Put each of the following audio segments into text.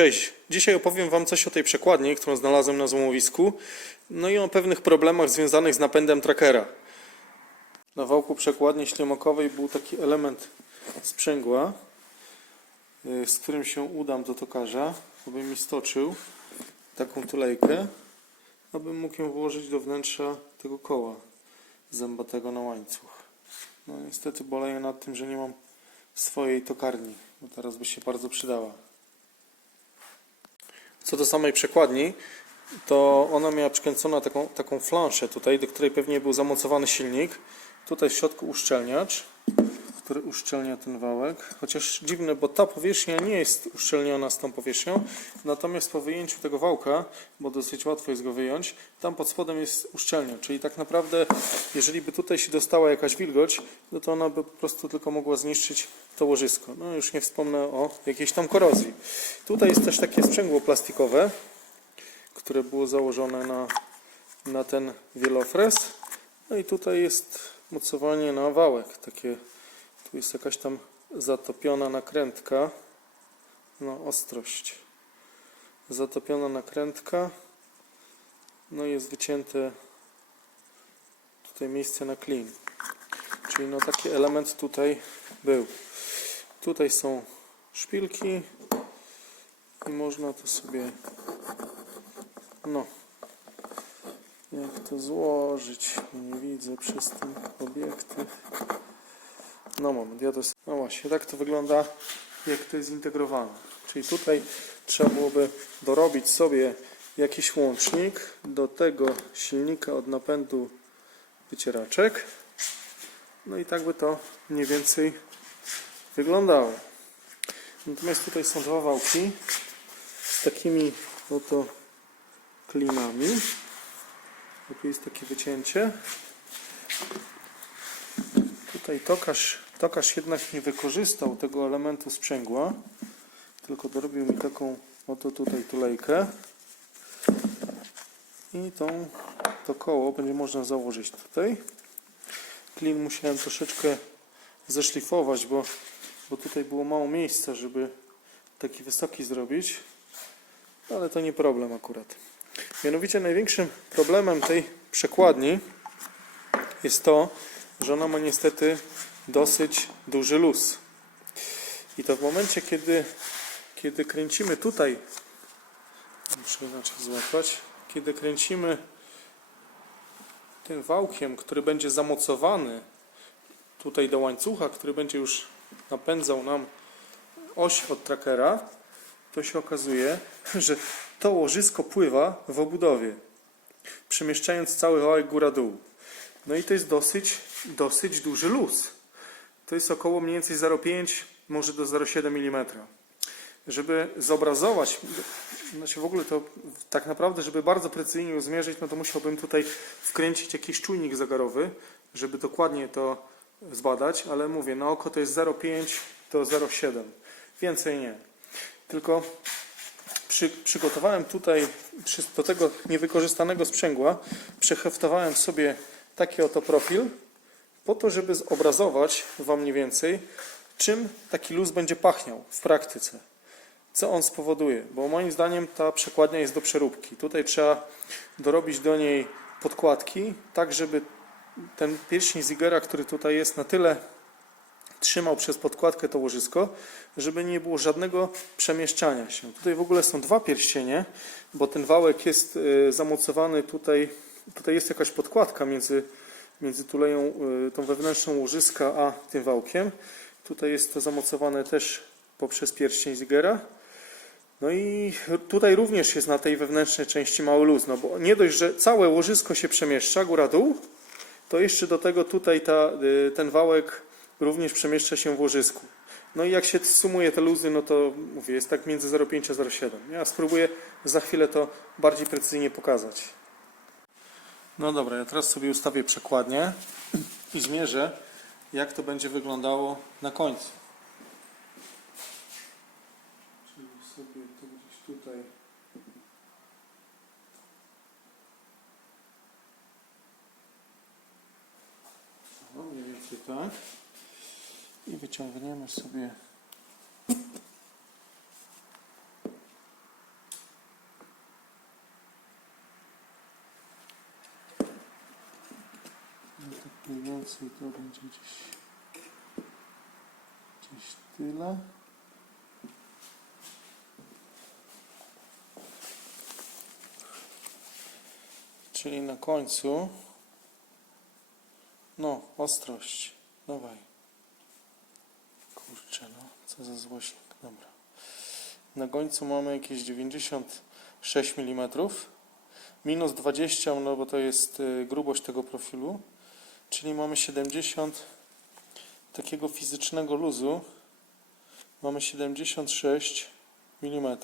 Cześć, dzisiaj opowiem Wam coś o tej przekładni, którą znalazłem na złomowisku, no i o pewnych problemach związanych z napędem trackera. Na wałku przekładni ślimokowej był taki element sprzęgła, y, z którym się udam do tokarza, aby mi stoczył taką tulejkę, abym mógł ją włożyć do wnętrza tego koła zębatego na łańcuch. No niestety boleję nad tym, że nie mam swojej tokarni, bo teraz by się bardzo przydała. Co do samej przekładni, to ona miała przykręconą taką, taką flanszę tutaj, do której pewnie był zamocowany silnik. Tutaj w środku uszczelniacz, który uszczelnia ten wałek. Chociaż dziwne, bo ta powierzchnia nie jest uszczelniona z tą powierzchnią. Natomiast po wyjęciu tego wałka, bo dosyć łatwo jest go wyjąć, tam pod spodem jest uszczelniacz. Czyli tak naprawdę, jeżeli by tutaj się dostała jakaś wilgoć, no to ona by po prostu tylko mogła zniszczyć to łożysko. No już nie wspomnę o jakiejś tam korozji. Tutaj jest też takie sprzęgło plastikowe, które było założone na, na ten wielofres. No i tutaj jest mocowanie na wałek. Takie, tu jest jakaś tam zatopiona nakrętka. No, ostrość. Zatopiona nakrętka. No i jest wycięte tutaj miejsce na klin. Czyli no taki element tutaj był. Tutaj są szpilki i można to sobie no jak to złożyć nie widzę przez ten obiektyw no moment, ja to no właśnie, tak to wygląda jak to jest zintegrowane czyli tutaj trzeba byłoby dorobić sobie jakiś łącznik do tego silnika od napędu wycieraczek no i tak by to mniej więcej wyglądało natomiast tutaj są dwa wałki z takimi oto klinami. Tu jest takie wycięcie. Tutaj tokarz, tokarz jednak nie wykorzystał tego elementu sprzęgła, tylko dorobił mi taką oto tutaj tulejkę. I tą, to koło będzie można założyć tutaj. Klin musiałem troszeczkę zeszlifować, bo, bo tutaj było mało miejsca, żeby taki wysoki zrobić. Ale to nie problem akurat. Mianowicie największym problemem tej przekładni jest to, że ona ma niestety dosyć duży luz. I to w momencie, kiedy, kiedy kręcimy tutaj, muszę inaczej złapać, kiedy kręcimy tym wałkiem, który będzie zamocowany tutaj do łańcucha, który będzie już napędzał nam oś od trackera, to się okazuje, że to łożysko pływa w obudowie, przemieszczając cały wałek góra-dół. No i to jest dosyć, dosyć duży luz. To jest około mniej więcej 0,5, może do 0,7 mm. Żeby zobrazować, znaczy w ogóle to tak naprawdę, żeby bardzo precyzyjnie ją zmierzyć, no to musiałbym tutaj wkręcić jakiś czujnik zegarowy, żeby dokładnie to zbadać, ale mówię, na oko to jest 0,5 do 0,7. Więcej nie. Tylko przy, przygotowałem tutaj do tego niewykorzystanego sprzęgła, przeheftowałem sobie taki oto profil, po to, żeby zobrazować Wam mniej więcej, czym taki luz będzie pachniał w praktyce. Co on spowoduje, bo moim zdaniem ta przekładnia jest do przeróbki. Tutaj trzeba dorobić do niej podkładki, tak żeby ten pierścień Zigera, który tutaj jest na tyle trzymał przez podkładkę to łożysko, żeby nie było żadnego przemieszczania się. Tutaj w ogóle są dwa pierścienie, bo ten wałek jest y, zamocowany tutaj, tutaj jest jakaś podkładka między, między tuleją, y, tą wewnętrzną łożyska, a tym wałkiem. Tutaj jest to zamocowane też poprzez pierścień Zigera. No i tutaj również jest na tej wewnętrznej części mały luz, no bo nie dość, że całe łożysko się przemieszcza góra-dół, to jeszcze do tego tutaj ta, y, ten wałek również przemieszcza się w łożysku. No i jak się sumuje te luzy, no to mówię, jest tak między 0,5 a 0,7. Ja spróbuję za chwilę to bardziej precyzyjnie pokazać. No dobra, ja teraz sobie ustawię przekładnię i zmierzę, jak to będzie wyglądało na końcu. Czyli sobie to gdzieś tutaj no, mniej więcej tak i wyciągniemy sobie więcej to będzie gdzieś, gdzieś tyle. Czyli na końcu, no, ostrość, dawaj. Kurczę, no, co za złośnik, dobra. Na końcu mamy jakieś 96 mm, minus 20, no bo to jest y, grubość tego profilu, czyli mamy 70 takiego fizycznego luzu, mamy 76 mm.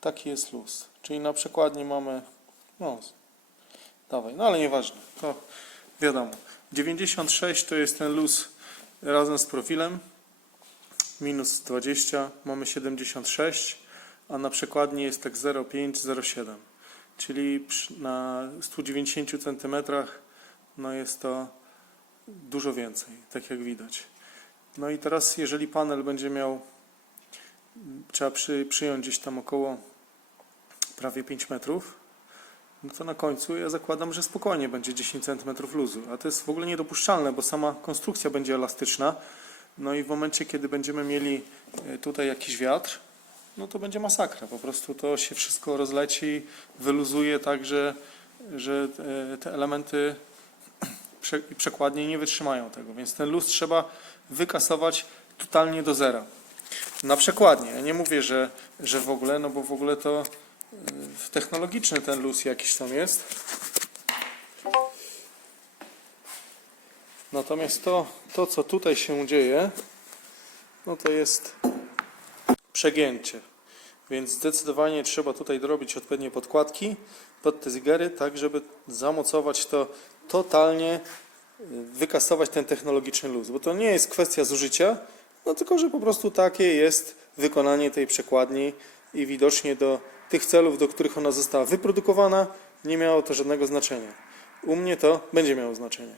Taki jest luz. Czyli na przekładni mamy, no, dawaj, no ale nieważne, to wiadomo. 96 to jest ten luz razem z profilem, minus 20 mamy 76, a na przekładni jest tak 0,5-0,7. Czyli przy- na 190 cm no jest to dużo więcej, tak jak widać. No i teraz jeżeli panel będzie miał, trzeba przy, przyjąć gdzieś tam około prawie 5 metrów, no to na końcu ja zakładam, że spokojnie będzie 10 cm luzu. A to jest w ogóle niedopuszczalne, bo sama konstrukcja będzie elastyczna. No i w momencie, kiedy będziemy mieli e, tutaj jakiś wiatr, no to będzie masakra. Po prostu to się wszystko rozleci, wyluzuje tak, że, że e, te elementy prze- przekładnie nie wytrzymają tego. Więc ten luz trzeba wykasować totalnie do zera. Na przekładnie. Ja nie mówię, że, że w ogóle, no bo w ogóle to e, technologiczny ten luz jakiś tam jest. Natomiast to, to co tutaj się dzieje, no to jest przegięcie. Więc zdecydowanie trzeba tutaj dorobić odpowiednie podkładki pod te zigery, tak żeby zamocować to totalnie, y, wykasować ten technologiczny luz. Bo to nie jest kwestia zużycia, no tylko, że po prostu takie jest wykonanie tej przekładni i widocznie do tych celów, do których ona została wyprodukowana, nie miało to żadnego znaczenia. U mnie to będzie miało znaczenie.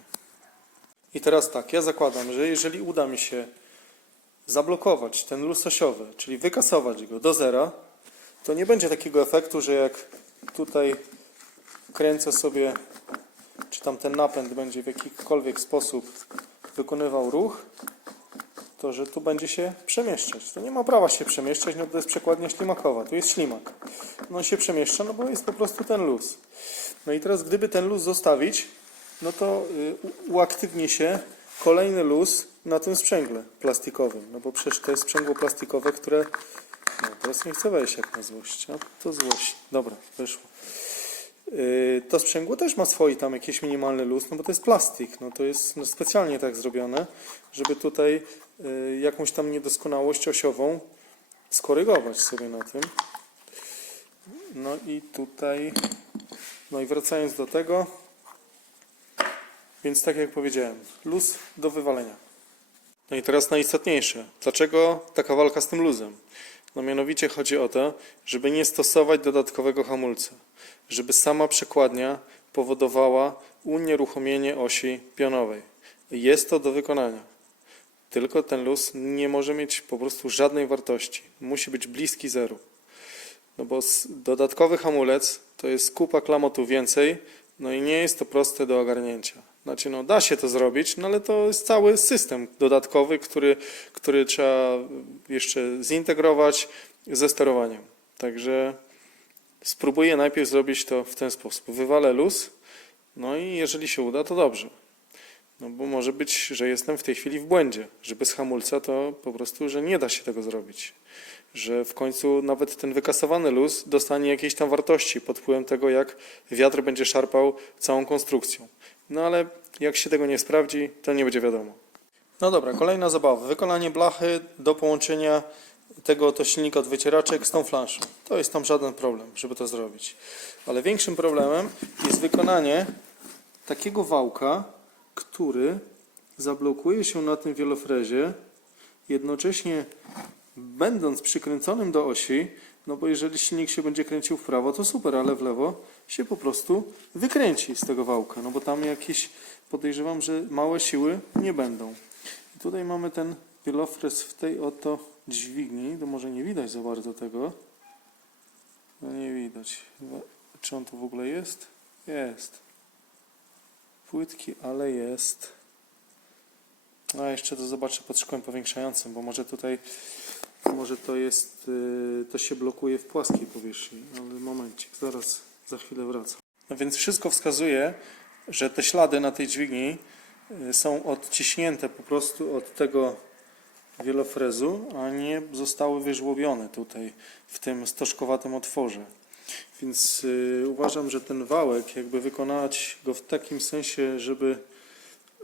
I teraz tak, ja zakładam, że jeżeli uda mi się zablokować ten luz osiowy, czyli wykasować go do zera, to nie będzie takiego efektu, że jak tutaj kręcę sobie, czy tam ten napęd będzie w jakikolwiek sposób wykonywał ruch, to że tu będzie się przemieszczać. To nie ma prawa się przemieszczać, no to jest przekładnia ślimakowa, tu jest ślimak. No on się przemieszcza, no bo jest po prostu ten luz. No i teraz gdyby ten luz zostawić, no to y, uaktywni się kolejny luz na tym sprzęgle plastikowym. No bo przecież to jest sprzęgło plastikowe, które. No teraz nie chcę wejść jak na złość. A to złość. Dobra, wyszło. Yy, To sprzęgło też ma swój tam jakiś minimalny luz, no bo to jest plastik. No to jest no, specjalnie tak zrobione, żeby tutaj yy, jakąś tam niedoskonałość osiową skorygować sobie na tym. No i tutaj, no i wracając do tego, więc tak jak powiedziałem, luz do wywalenia. No i teraz najistotniejsze. Dlaczego taka walka z tym luzem? No mianowicie chodzi o to, żeby nie stosować dodatkowego hamulca. Żeby sama przekładnia powodowała unieruchomienie osi pionowej. Jest to do wykonania. Tylko ten luz nie może mieć po prostu żadnej wartości. Musi być bliski zeru. No bo dodatkowy hamulec to jest kupa klamotu więcej, no i nie jest to proste do ogarnięcia. Znaczy, no da się to zrobić, no ale to jest cały system dodatkowy, który, który trzeba jeszcze zintegrować ze sterowaniem. Także spróbuję najpierw zrobić to w ten sposób. Wywalę luz, no i jeżeli się uda, to dobrze. No bo może być, że jestem w tej chwili w błędzie, że bez hamulca to po prostu, że nie da się tego zrobić. Że w końcu nawet ten wykasowany luz dostanie jakieś tam wartości pod wpływem tego, jak wiatr będzie szarpał całą konstrukcją. No ale jak się tego nie sprawdzi, to nie będzie wiadomo. No dobra, kolejna zabawa. Wykonanie blachy do połączenia tego oto silnika od wycieraczek z tą flanszą. To jest tam żaden problem, żeby to zrobić. Ale większym problemem jest wykonanie takiego wałka, który zablokuje się na tym wielofrezie, jednocześnie będąc przykręconym do osi, no bo jeżeli silnik się będzie kręcił w prawo, to super, ale w lewo się po prostu wykręci z tego wałka, no bo tam jakieś, podejrzewam, że małe siły nie będą. I tutaj mamy ten wielofrez w tej oto dźwigni, to może nie widać za bardzo tego. No nie widać. Czy on tu w ogóle jest? Jest. płytki, ale jest. A jeszcze to zobaczę pod szkłem powiększającym, bo może tutaj, może to jest, y, to się blokuje w płaskiej powierzchni, ale momencik, zaraz, za chwilę wracam. No więc wszystko wskazuje, że te ślady na tej dźwigni y, są odciśnięte po prostu od tego wielofrezu, a nie zostały wyżłobione tutaj w tym stożkowatym otworze. Więc y, uważam, że ten wałek, jakby wykonać go w takim sensie, żeby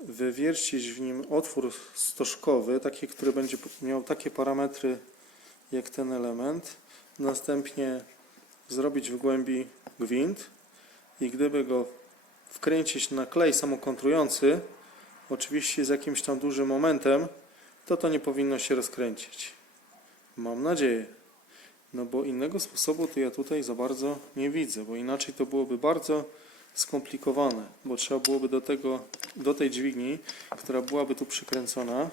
wywiercić w nim otwór stożkowy, taki, który będzie miał takie parametry jak ten element, następnie zrobić w głębi gwint i gdyby go wkręcić na klej samokontrujący, oczywiście z jakimś tam dużym momentem, to to nie powinno się rozkręcić. Mam nadzieję. No bo innego sposobu to ja tutaj za bardzo nie widzę, bo inaczej to byłoby bardzo skomplikowane, bo trzeba byłoby do tego, do tej dźwigni, która byłaby tu przykręcona,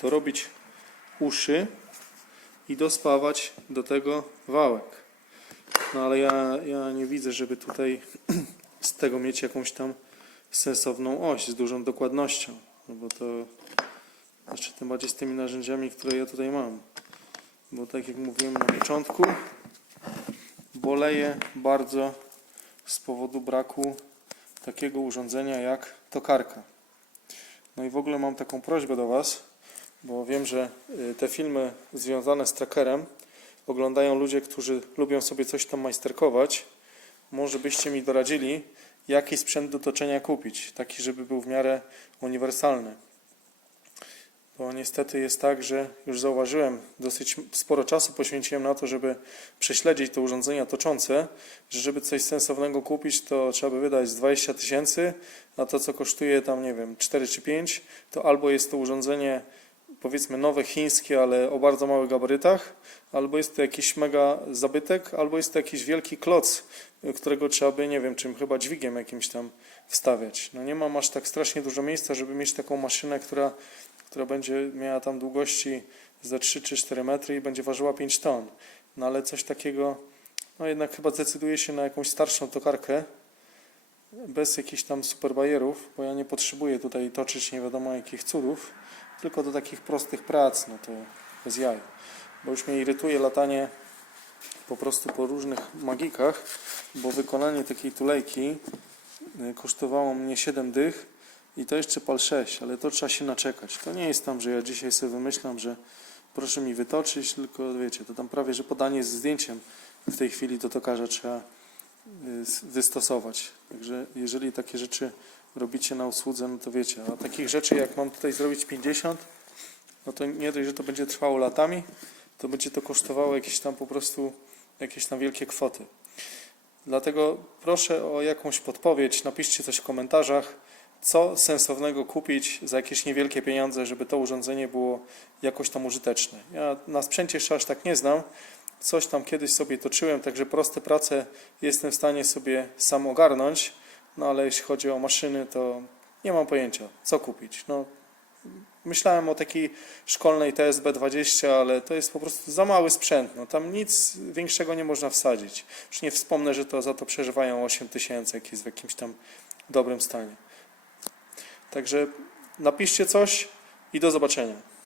to robić uszy i dospawać do tego wałek. No ale ja, ja nie widzę, żeby tutaj z tego mieć jakąś tam sensowną oś z dużą dokładnością, no bo to znaczy tym bardziej z tymi narzędziami, które ja tutaj mam. Bo tak jak mówiłem na początku, boleję bardzo z powodu braku takiego urządzenia jak tokarka. No i w ogóle mam taką prośbę do Was, bo wiem, że y, te filmy związane z trackerem oglądają ludzie, którzy lubią sobie coś tam majsterkować. Może byście mi doradzili, jaki sprzęt do toczenia kupić, taki, żeby był w miarę uniwersalny. Bo niestety jest tak, że już zauważyłem, dosyć sporo czasu poświęciłem na to, żeby prześledzić te urządzenia toczące, że żeby coś sensownego kupić, to trzeba by wydać z 20 tysięcy, a to co kosztuje tam, nie wiem, 4 czy 5, to albo jest to urządzenie powiedzmy nowe chińskie, ale o bardzo małych gabarytach, albo jest to jakiś mega zabytek, albo jest to jakiś wielki kloc, którego trzeba by, nie wiem, czym chyba dźwigiem jakimś tam wstawiać. No nie mam aż tak strasznie dużo miejsca, żeby mieć taką maszynę, która która będzie miała tam długości za 3 czy 4 metry i będzie ważyła 5 ton. No ale coś takiego, no jednak chyba zdecyduje się na jakąś starszą tokarkę, bez jakichś tam super bajerów, bo ja nie potrzebuję tutaj toczyć nie wiadomo jakich cudów, tylko do takich prostych prac, no to bez jaj. Bo już mnie irytuje latanie po prostu po różnych magikach, bo wykonanie takiej tulejki y, kosztowało mnie 7 dych, i to jeszcze pal 6, ale to trzeba się naczekać. To nie jest tam, że ja dzisiaj sobie wymyślam, że proszę mi wytoczyć, tylko wiecie, to tam prawie, że podanie z zdjęciem w tej chwili do tokarza trzeba wystosować. Także jeżeli takie rzeczy robicie na usłudze, no to wiecie, a takich rzeczy jak mam tutaj zrobić 50, no to nie dość, że to będzie trwało latami, to będzie to kosztowało jakieś tam po prostu jakieś tam wielkie kwoty. Dlatego proszę o jakąś podpowiedź, napiszcie coś w komentarzach, co sensownego kupić za jakieś niewielkie pieniądze, żeby to urządzenie było jakoś tam użyteczne. Ja na sprzęcie jeszcze aż tak nie znam. Coś tam kiedyś sobie toczyłem, także proste prace jestem w stanie sobie sam ogarnąć, no ale jeśli chodzi o maszyny, to nie mam pojęcia, co kupić. No, myślałem o takiej szkolnej TSB20, ale to jest po prostu za mały sprzęt. No, tam nic większego nie można wsadzić. Już nie wspomnę, że to za to przeżywają 8 tysięcy, jak jest w jakimś tam dobrym stanie. Także napiszcie coś i do zobaczenia.